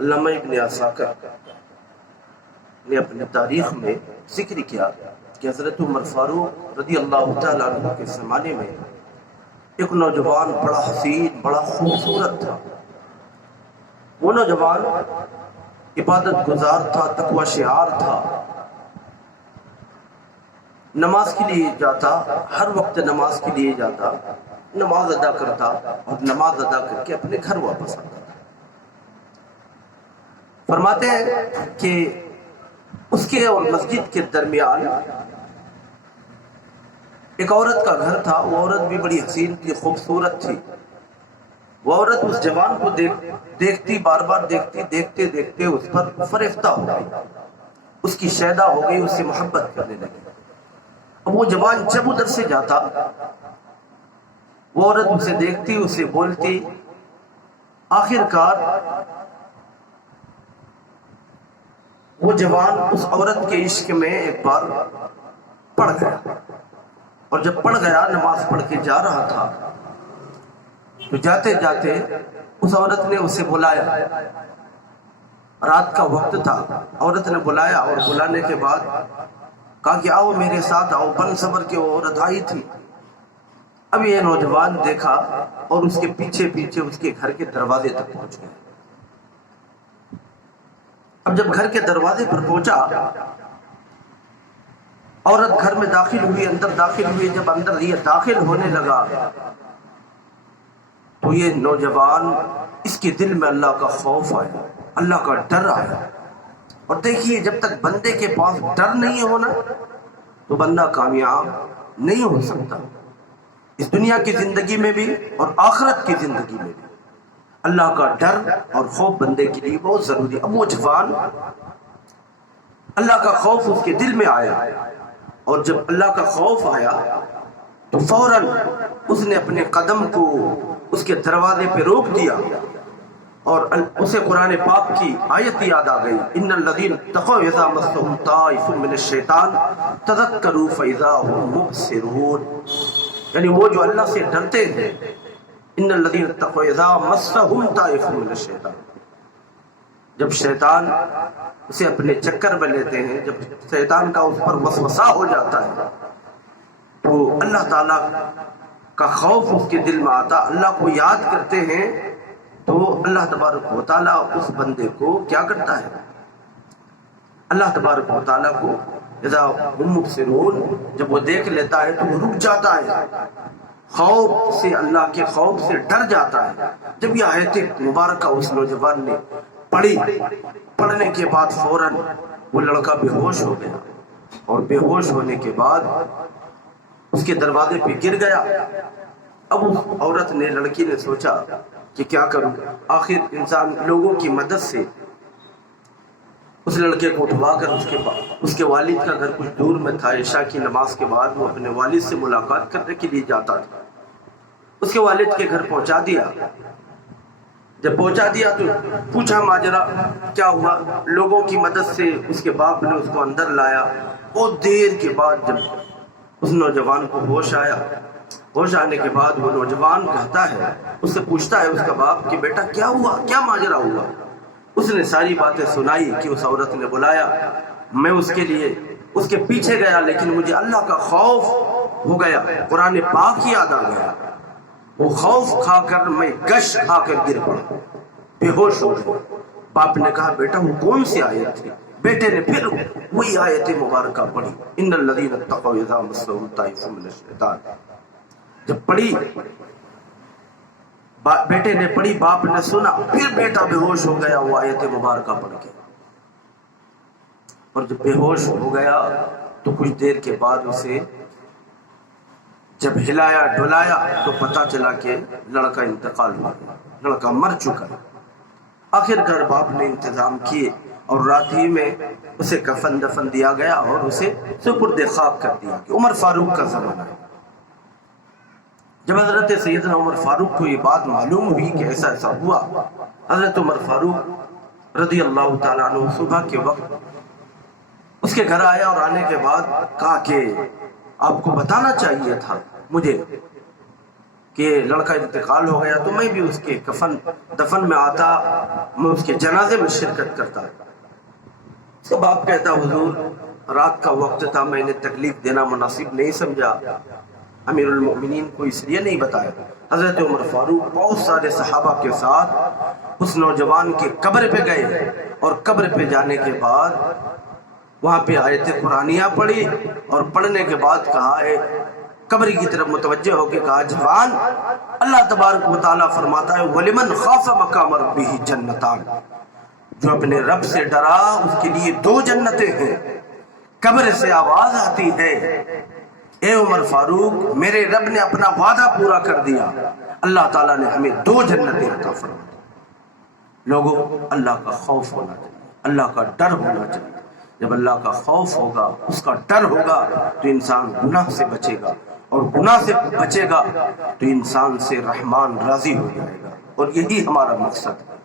علامہ ابن عساکر نے اپنی تاریخ میں ذکر کیا کہ حضرت عمر فاروق رضی اللہ تعالیٰ عنہ کے زمانے میں ایک نوجوان بڑا حسین بڑا خوبصورت تھا۔ وہ نوجوان عبادت گزار تھا، تقوی شعار تھا، نماز کے لیے جاتا، ہر وقت نماز کے لیے جاتا، نماز ادا کرتا اور نماز ادا کر کے اپنے گھر واپس آتا تھا۔ فرماتے ہیں کہ اس کے اور مسجد کے درمیان ایک عورت کا گھر تھا۔ وہ عورت بھی بڑی حسین تھی، خوبصورت تھی۔ وہ عورت اس جوان کو دیکھتی، بار بار دیکھتی، دیکھتے دیکھتے اس پر فریفتہ ہو گئی، اس کی شیدا ہو گئی، اس سے محبت کرنے لگی۔ اب وہ جوان جب ادھر سے جاتا، وہ عورت اسے دیکھتی، اسے بولتی، آخر کار وہ جوان اس عورت کے عشق میں ایک بار پڑ گیا، اور جب پڑ گیا، نماز پڑھ کے جا رہا تھا، تو جاتے جاتے اس عورت نے اسے بلایا۔ رات کا وقت تھا، عورت نے بلایا، اور بلانے کے بعد کہا کہ آؤ میرے ساتھ آؤ۔ بن صبر کے وہ عورت آئی تھی۔ اب یہ نوجوان دیکھا اور اس کے پیچھے پیچھے اس کے گھر کے دروازے تک پہنچ گئے۔ اب جب گھر کے دروازے پر پہنچا، عورت گھر میں داخل ہوئی، اندر داخل ہوئی۔ جب اندر یہ داخل ہونے لگا تو یہ نوجوان، اس کے دل میں اللہ کا خوف آیا، اللہ کا ڈر آیا۔ اور دیکھیے، جب تک بندے کے پاس ڈر نہیں ہونا تو بندہ کامیاب نہیں ہو سکتا، اس دنیا کی زندگی میں بھی اور آخرت کی زندگی میں بھی۔ اللہ کا ڈر اور خوف بندے کے لیے بہت ضروری ہے۔ اب وہ جوان، اللہ کا خوف اس کے دل میں آیا، اور جب اللہ کا خوف آیا تو فوراً اس نے اپنے قدم کو اس کے دروازے پہ روک دیا، اور اسے قرآن پاک کی آیت یاد آ گئی، ان الذین اتقوا اذا مسهم طائف من الشیطان تذکروا فاذا هم مبصرون، یعنی وہ جو اللہ سے ڈرتے ہیں، ان الذین اتقوا اذا مسهم طائف من الشیطان، جب شیطان اسے اپنے چکر میں لیتے ہیں، جب شیطان کا اس پر وسوسہ ہو جاتا ہے، تو اللہ تعالیٰ کا خوف اس کے دل میں آتا، اللہ کو یاد کرتے ہیں، تو اللہ تبارک و تعالیٰ اس بندے کو کیا کرتا ہے؟ اللہ تبارک و تعالیٰ کو اذا هم مبصرون، جب وہ دیکھ لیتا ہے تو وہ رک جاتا ہے، خوف سے، اللہ کے خوف سے ڈر جاتا ہے۔ جب یہ آیت مبارکہ اس نوجوان نے پڑھی، پڑھنے کے بعد فوراً وہ لڑکا بے ہوش ہو گیا، اور بے ہوش ہونے کے بعد اس کے دروازے پہ گر گیا۔ اب اس عورت نے، لڑکی نے سوچا کہ کیا کروں، آخر انسان لوگوں کی مدد سے اس لڑکے کو اٹھوا کر اس کے والد کا گھر کچھ دور میں تھا، عشاء کی نماز کے بعد وہ اپنے والد سے ملاقات کرنے کے لیے جاتا تھا، اس کے والد کے گھر پہنچا دیا۔ جب پہنچا دیا تو پوچھا ماجرا کیا ہوا، لوگوں کی مدد سے اس کے باپ نے اس کو اندر لایا۔ بہت دیر کے بعد جب اس نوجوان کو ہوش آیا، ہوش آنے کے بعد وہ نوجوان کہتا ہے، اس سے پوچھتا ہے اس کا باپ کہ بیٹا کیا ہوا، کیا ماجرا ہوا۔ اس نے ساری باتیں سنائی کہ اس عورت نے بلایا، میں اس کے لیے اس کے پیچھے گیا، لیکن مجھے اللہ کا خوف ہو گیا، قرآن پاک یاد آ گیا، وہ خوف کھا کر میں گش کھا کر گر پڑا، بے ہوش ہو گیا۔ باپ نے کہا بیٹا وہ کون سی آیت تھی؟ بیٹے نے پھر وہی آیت مبارکہ پڑھی، ان الذین اتقوا اذا مسهم طائف من الشیطان، جب پڑھی بیٹے نے پڑھی، باپ نے سنا، پھر بیٹا بے ہوش ہو گیا وہ آیت مبارکہ پڑھ کے، اور جب بے ہوش ہو گیا تو کچھ دیر کے بعد اسے جب ہلایا ڈھلایا تو پتا چلا کہ لڑکا انتقال ہوا، لڑکا مر چکا۔ آخر کار باپ نے انتظام کیے، اور رات ہی میں اسے کفن دفن دیا گیا اور اسے سپرد خاک کر دیا کہ عمر فاروق کا زمانہ ہے۔ جب حضرت سیدنا عمر فاروق کو یہ بات معلوم ہوئی کہ ایسا ایسا ہوا، حضرت عمر فاروق رضی اللہ تعالیٰ عنہ صبح کے وقت اس کے گھر آیا، اور آنے کے بعد کہا کہ آپ کو بتانا چاہیے تھا مجھے کہ لڑکا انتقال ہو گیا تو میں بھی اس کے کفن دفن میں آتا، میں اس کے جنازے میں شرکت کرتا۔ اس کا باپ کہتا حضور رات کا وقت تھا، میں نے تکلیف دینا مناسب نہیں سمجھا، امیر المؤمنین کو اس لیے نہیں بتایا۔ حضرت عمر فاروق بہت سارے صحابہ کے ساتھ اس نوجوان کی قبر پہ گئے، اور قبر پہ جانے کے بعد وہاں پہ آیت قرآنیہ پڑھی، اور پڑھنے کے بعد کہا قبر کی طرف متوجہ ہو کے کہا جوان، اللہ تبارک و تعالیٰ فرماتا ہے وَلِمَنْ خَافَ مَقَامَ رَبِّهِ جَنَّتَانِ، جو اپنے رب سے ڈرا اس کے لیے 2 جنتیں ہیں۔ قبر سے آواز آتی ہے اے عمر فاروق میرے رب نے اپنا وعدہ پورا کر دیا، اللہ تعالیٰ نے ہمیں 2 جنتیں عطا فرمائی۔ لوگوں اللہ کا خوف ہونا چاہیے، اللہ کا ڈر ہونا چاہیے۔ جب اللہ کا خوف ہوگا، اس کا ڈر ہوگا، تو انسان گناہ سے بچے گا، اور گناہ سے بچے گا تو انسان سے رحمان راضی ہو جائے گا، اور یہی ہمارا مقصد ہے۔